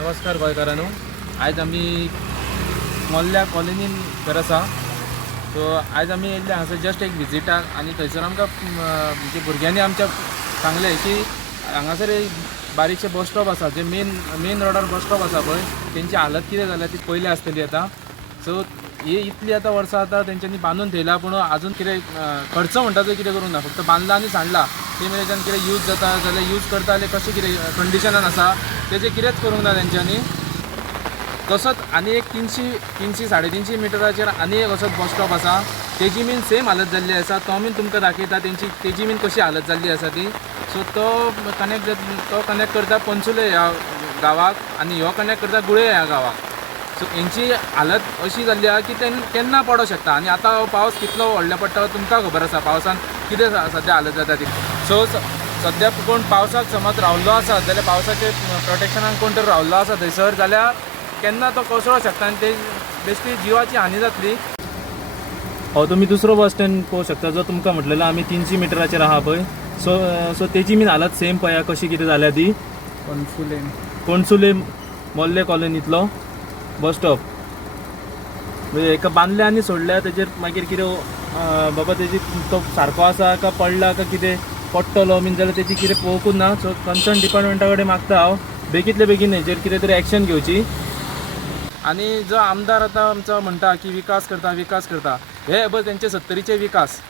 नमस्कार गोंयकारांनो, आज आमी मोल्ल्या कॉलनीन घर आसा. सो आज आमी येयल्ले हांगासर जस्ट एक विजिटाक आनी थंयसर आमकां म्हणजे भुरग्यांनी आमच्या सांगलें की हांगासर एक बारीकशे बस स्टॉप आसा, जे मेन रोडार बस स्टॉप आसा पळय, तेंची हालत कितें जाल्या ती पयली आसतली आतां. सो ही इतली आतां वर्सां आतां तेंच्यांनी बांदून थेयला, पूण आजून कितें खर्च म्हणटा तो कितें करूंक ना. फक्त बांदला आनी सांडला. ते मेरेच्यान कितें यूज जाता जाल्यार यूज करता जाल्यार कशें कितें कंडिशनान आसा तेजें कितेंच करूंक ना तेंच्यांनी. तसोच आनी एक 300-350 मिटराचेर आनी एक असोच बस स्टॉप आसा, तेजी बीन सेम हालत जाल्ली आसा. तो बीन तुमकां दाखयता तेजी बीन कशी हालत जाल्ली आसा ती. सो तो कनेक्ट करता पंचुले ह्या गांवाक आनी हो कनेक्ट करता गुळे ह्या गांवाक. सो हेंची हालत अशी जाल्ली आहा की केन्ना पडों शकता. आनी आतां पावस कितलो व्हडलो पडटा तुमकां खबर आसा, पावसान कितें सद्या हालत जाता ती. सो सद्या कोण पावसाक समज रावल्लो आसा जाल्यार पावसाचे प्रोटेक्शनाक कोण तर रावल्लो आसा थंयसर, जाल्यार केन्ना तो कोसळो शकता आनी ते बेश्टी जिवाची हानी जातली. हो तुमी दुसरो बस स्टँड पळोवंक शकता, जो तुमकां म्हटलेलो आमी 300 मिटराचेर आहा पळय. सो तेजी बीन हालत सेम पळया कशी कितें जाल्या ती. कोणसुले मोल्ले कॉलनींतलो बस स्टॉप म्हणजे एका बांदल्या आनी सोडल्या, तेजेर मागीर कितें बाबा तेजी तो सारको आसा का पडला का कितें पडटलो बीन जाल्यार तेजी कितें पळोवंकूच ना. सो कन्सर्न डिपार्टमेंटा कडेन मागता हांव बेगींतले बेगीन हेजेर कितें तरी एक्शन घेवची. आनी जो आमदार आतां आमचो म्हणटा की विकास करता, हे बस तेंचे 70चे विकास.